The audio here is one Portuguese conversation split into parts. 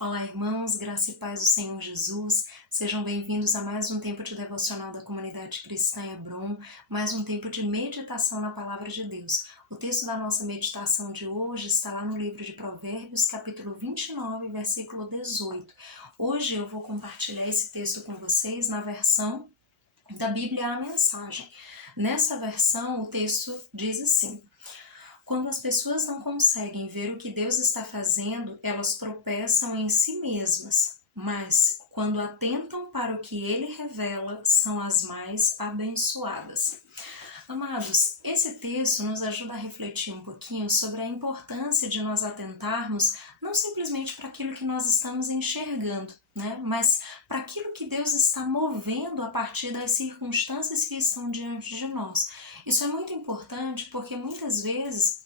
Olá, irmãos, graça e paz do Senhor Jesus. Sejam bem-vindos a mais um tempo de devocional da comunidade cristã Hebron, mais um tempo de meditação na palavra de Deus. O texto da nossa meditação de hoje está lá no livro de Provérbios, capítulo 29, versículo 18. Hoje eu vou compartilhar esse texto com vocês na versão da Bíblia A Mensagem. Nessa versão, o texto diz assim: quando as pessoas não conseguem ver o que Deus está fazendo, elas tropeçam em si mesmas. Mas, quando atentam para o que Ele revela, são as mais abençoadas. Amados, esse texto nos ajuda a refletir um pouquinho sobre a importância de nós atentarmos não simplesmente para aquilo que nós estamos enxergando, né? Mas para aquilo que Deus está movendo a partir das circunstâncias que estão diante de nós. Isso é muito importante porque muitas vezes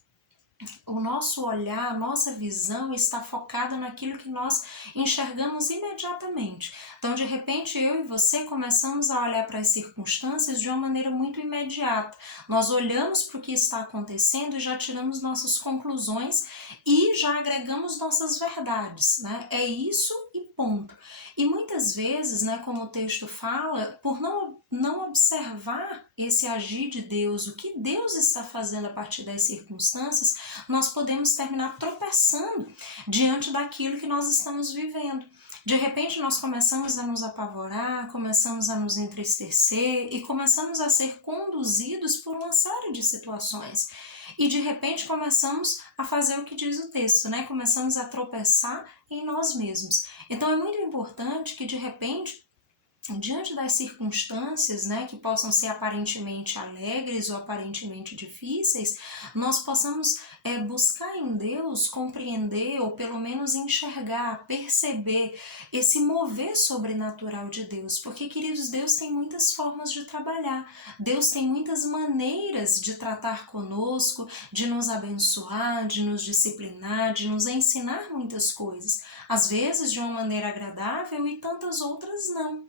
o nosso olhar, a nossa visão está focada naquilo que nós enxergamos imediatamente. Então, de repente, eu e você começamos a olhar para as circunstâncias de uma maneira muito imediata. Nós olhamos para o que está acontecendo e já tiramos nossas conclusões e já agregamos nossas verdades, né? É isso e ponto. E muitas vezes, né, como o texto fala, por não observar esse agir de Deus, o que Deus está fazendo a partir das circunstâncias, nós podemos terminar tropeçando diante daquilo que nós estamos vivendo. De repente nós começamos a nos apavorar, começamos a nos entristecer e começamos a ser conduzidos por uma série de situações. E de repente começamos a fazer o que diz o texto, né? Começamos a tropeçar em nós mesmos. Então é muito importante que de repente, diante das circunstâncias, né, que possam ser aparentemente alegres ou aparentemente difíceis, nós possamos buscar em Deus compreender ou pelo menos enxergar, perceber esse mover sobrenatural de Deus. Porque, queridos, Deus tem muitas formas de trabalhar, Deus tem muitas maneiras de tratar conosco, de nos abençoar, de nos disciplinar, de nos ensinar muitas coisas. Às vezes de uma maneira agradável e tantas outras não.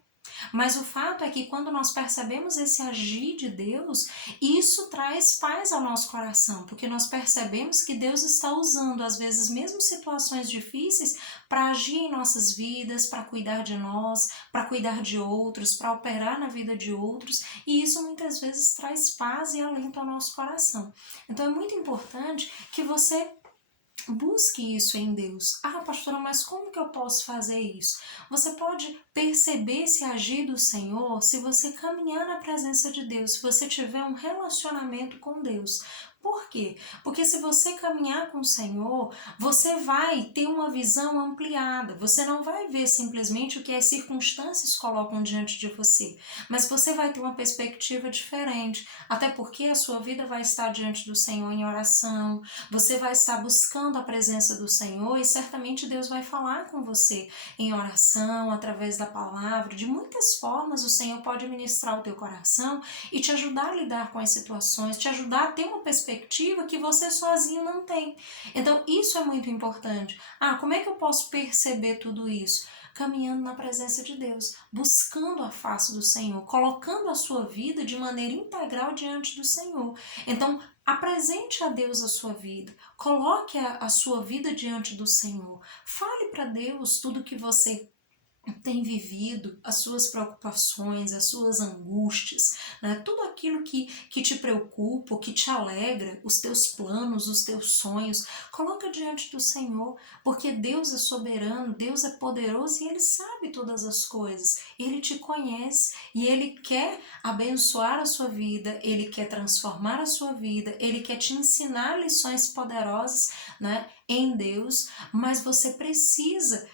Mas o fato é que quando nós percebemos esse agir de Deus, isso traz paz ao nosso coração, porque nós percebemos que Deus está usando, às vezes, mesmo situações difíceis, para agir em nossas vidas, para cuidar de nós, para cuidar de outros, para operar na vida de outros, e isso muitas vezes traz paz e alento ao nosso coração. Então é muito importante que você busque isso em Deus. Ah, pastora, mas como que eu posso fazer isso? Você pode perceber esse agir do Senhor se você caminhar na presença de Deus, se você tiver um relacionamento com Deus. Por quê? Porque se você caminhar com o Senhor, você vai ter uma visão ampliada. Você não vai ver simplesmente o que as circunstâncias colocam diante de você, mas você vai ter uma perspectiva diferente. Até porque a sua vida vai estar diante do Senhor em oração, você vai estar buscando a presença do Senhor e certamente Deus vai falar com você em oração, através da palavra. De muitas formas o Senhor pode ministrar o teu coração e te ajudar a lidar com as situações, te ajudar a ter uma perspectiva que você sozinho não tem. Então isso é muito importante. Ah, como é que eu posso perceber tudo isso? Caminhando na presença de Deus, buscando a face do Senhor, colocando a sua vida de maneira integral diante do Senhor. Então, apresente a Deus a sua vida, coloque a sua vida diante do Senhor, fale para Deus tudo que você tem vivido, as suas preocupações, as suas angústias, né? Tudo aquilo que te preocupa, que te alegra, os teus planos, os teus sonhos, coloca diante do Senhor, porque Deus é soberano, Deus é poderoso e Ele sabe todas as coisas, Ele te conhece e Ele quer abençoar a sua vida, Ele quer transformar a sua vida, Ele quer te ensinar lições poderosas, né, em Deus, mas você precisa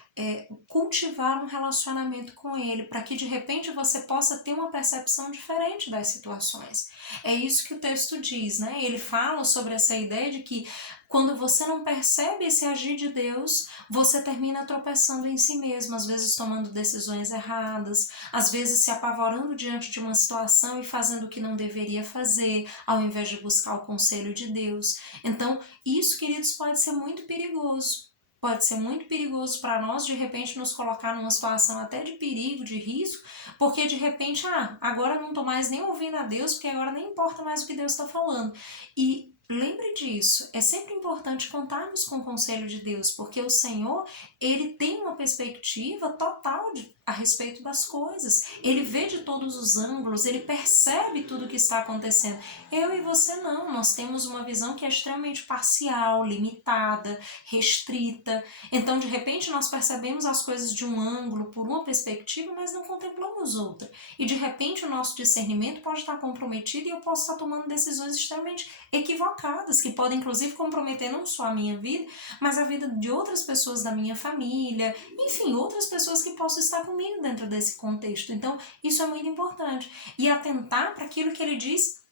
cultivar um relacionamento com Ele, para que de repente você possa ter uma percepção diferente das situações. É isso que o texto diz, né? Ele fala sobre essa ideia de que quando você não percebe esse agir de Deus, você termina tropeçando em si mesmo, às vezes tomando decisões erradas, às vezes se apavorando diante de uma situação e fazendo o que não deveria fazer, ao invés de buscar o conselho de Deus. Então, isso, queridos, pode ser muito perigoso. Pode ser muito perigoso para nós, de repente, nos colocar numa situação até de perigo, de risco, porque de repente, agora não estou mais nem ouvindo a Deus, porque agora nem importa mais o que Deus está falando. E lembre disso, é sempre importante importante contarmos com o conselho de Deus, porque o Senhor, ele tem uma perspectiva total a respeito das coisas. Ele vê de todos os ângulos, ele percebe tudo o que está acontecendo. Eu e você não, nós temos uma visão que é extremamente parcial, limitada, restrita. Então, de repente, nós percebemos as coisas de um ângulo, por uma perspectiva, mas não contemplamos outra. E, de repente, o nosso discernimento pode estar comprometido e eu posso estar tomando decisões extremamente equivocadas, que podem, inclusive, comprometer não só a minha vida, mas a vida de outras pessoas da minha família, enfim, outras pessoas que possam estar comigo dentro desse contexto. Então, isso é muito importante. E atentar para aquilo que ele diz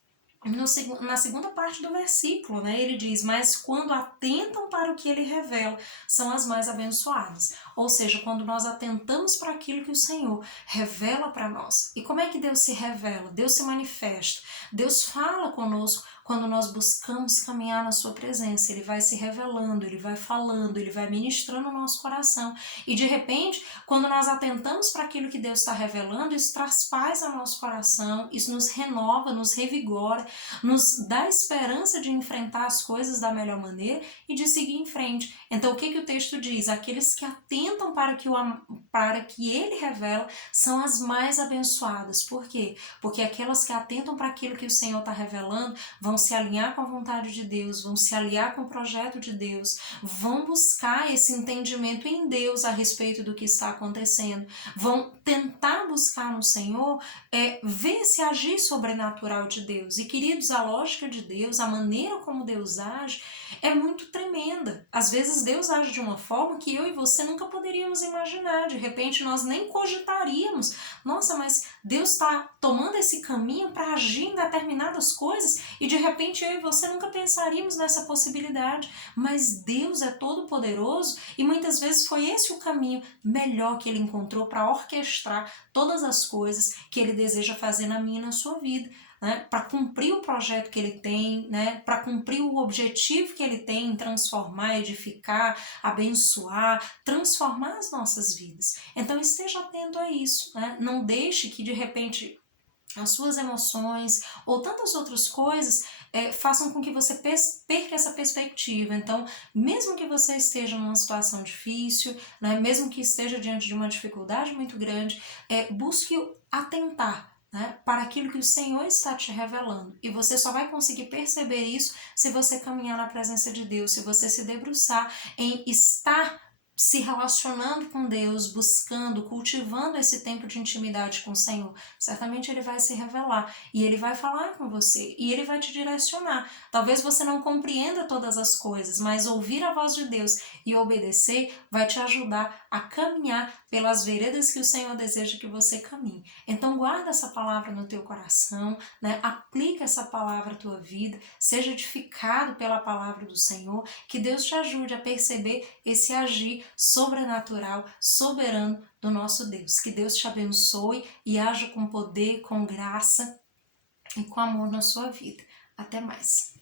na segunda parte do versículo, né? Ele diz, mas quando atentam para o que ele revela, são as mais abençoadas. Ou seja, quando nós atentamos para aquilo que o Senhor revela para nós. E como é que Deus se revela? Deus se manifesta. Deus fala conosco quando nós buscamos caminhar na sua presença. Ele vai se revelando, ele vai falando, ele vai ministrando o nosso coração. E de repente, quando nós atentamos para aquilo que Deus está revelando, isso traz paz ao nosso coração, isso nos renova, nos revigora, nos dá esperança de enfrentar as coisas da melhor maneira e de seguir em frente. Então, o que o texto diz? Aqueles que atentam para que ele revela são as mais abençoadas. Por quê? Porque aquelas que atentam para aquilo que o Senhor está revelando vão se alinhar com a vontade de Deus, vão se alinhar com o projeto de Deus, vão buscar esse entendimento em Deus a respeito do que está acontecendo, vão tentar buscar no Senhor ver esse agir sobrenatural de Deus. E, queridos, a lógica de Deus, a maneira como Deus age, é muito tremenda. Às vezes Deus age de uma forma que eu e você nunca poderíamos imaginar. De repente nós nem cogitaríamos. Nossa, mas Deus está tomando esse caminho para agir em determinadas coisas e de repente eu e você nunca pensaríamos nessa possibilidade. Mas Deus é todo poderoso e muitas vezes foi esse o caminho melhor que Ele encontrou para orquestrar todas as coisas que Ele deseja fazer na minha e na sua vida. Né, para cumprir o projeto que ele tem, né, para cumprir o objetivo que ele tem em transformar, edificar, abençoar, transformar as nossas vidas. Então esteja atento a isso, né? Não deixe que de repente as suas emoções ou tantas outras coisas façam com que você perca essa perspectiva. Então, mesmo que você esteja numa situação difícil, né, mesmo que esteja diante de uma dificuldade muito grande, busque atentar, né, para aquilo que o Senhor está te revelando. E você só vai conseguir perceber isso se você caminhar na presença de Deus, se você se debruçar em estar se relacionando com Deus, buscando, cultivando esse tempo de intimidade com o Senhor. Certamente Ele vai se revelar e Ele vai falar com você e Ele vai te direcionar. Talvez você não compreenda todas as coisas, mas ouvir a voz de Deus e obedecer vai te ajudar a caminhar pelas veredas que o Senhor deseja que você caminhe. Então guarda essa palavra no teu coração, né? Aplica essa palavra à tua vida, seja edificado pela palavra do Senhor, que Deus te ajude a perceber esse agir sobrenatural, soberano do nosso Deus. Que Deus te abençoe e haja com poder, com graça e com amor na sua vida. Até mais.